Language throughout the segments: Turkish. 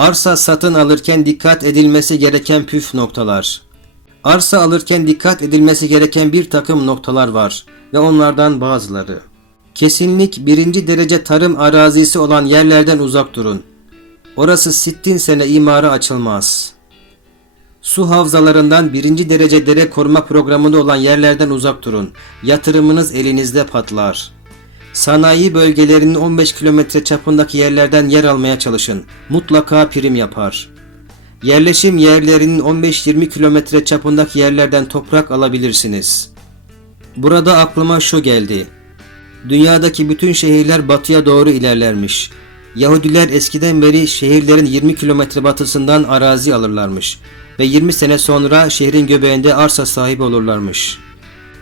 Arsa satın alırken dikkat edilmesi gereken püf noktalar. Arsa alırken dikkat edilmesi gereken bir takım noktalar var ve onlardan bazıları. Kesinlik birinci derece tarım arazisi olan yerlerden uzak durun. Orası sittin sene imara açılmaz. Su havzalarından birinci derece dere koruma programında olan yerlerden uzak durun. Yatırımınız elinizde patlar. Sanayi bölgelerinin 15 kilometre çapındaki yerlerden yer almaya çalışın. Mutlaka prim yapar. Yerleşim yerlerinin 15-20 kilometre çapındaki yerlerden toprak alabilirsiniz. Burada aklıma şu geldi. Dünyadaki bütün şehirler batıya doğru ilerlermiş. Yahudiler eskiden beri şehirlerin 20 kilometre batısından arazi alırlarmış ve 20 sene sonra şehrin göbeğinde arsa sahibi olurlarmış.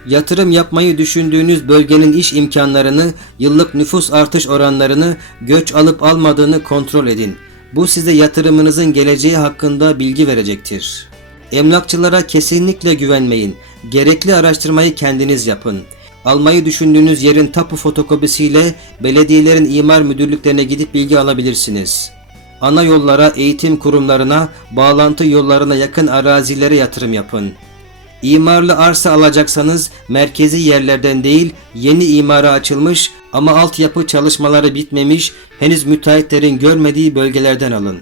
Yatırım yapmayı düşündüğünüz bölgenin iş imkanlarını, yıllık nüfus artış oranlarını, göç alıp almadığını kontrol edin. Bu size yatırımınızın geleceği hakkında bilgi verecektir. Emlakçılara kesinlikle güvenmeyin. Gerekli araştırmayı kendiniz yapın. Almayı düşündüğünüz yerin tapu fotokopisiyle belediyelerin imar müdürlüklerine gidip bilgi alabilirsiniz. Ana yollara, eğitim kurumlarına, bağlantı yollarına yakın arazilere yatırım yapın. İmarlı arsa alacaksanız merkezi yerlerden değil yeni imara açılmış ama altyapı çalışmaları bitmemiş henüz müteahhitlerin görmediği bölgelerden alın.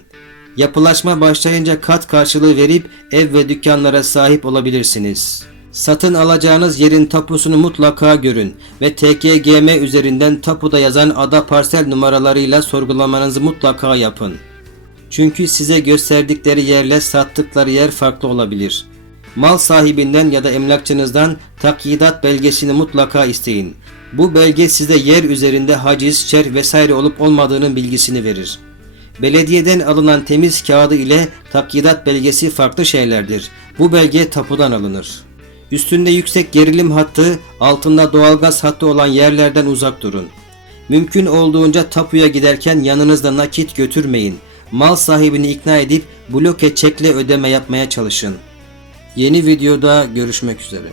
Yapılaşma başlayınca kat karşılığı verip ev ve dükkanlara sahip olabilirsiniz. Satın alacağınız yerin tapusunu mutlaka görün ve TKGM üzerinden tapuda yazan ada parsel numaralarıyla sorgulamanızı mutlaka yapın. Çünkü size gösterdikleri yerle sattıkları yer farklı olabilir. Mal sahibinden ya da emlakçınızdan takyidat belgesini mutlaka isteyin. Bu belge size yer üzerinde haciz, şer vesaire olup olmadığının bilgisini verir. Belediyeden alınan temiz kağıdı ile takyidat belgesi farklı şeylerdir. Bu belge tapudan alınır. Üstünde yüksek gerilim hattı, altında doğalgaz hattı olan yerlerden uzak durun. Mümkün olduğunca tapuya giderken yanınızda nakit götürmeyin. Mal sahibini ikna edip bloke çekle ödeme yapmaya çalışın. Yeni videoda görüşmek üzere.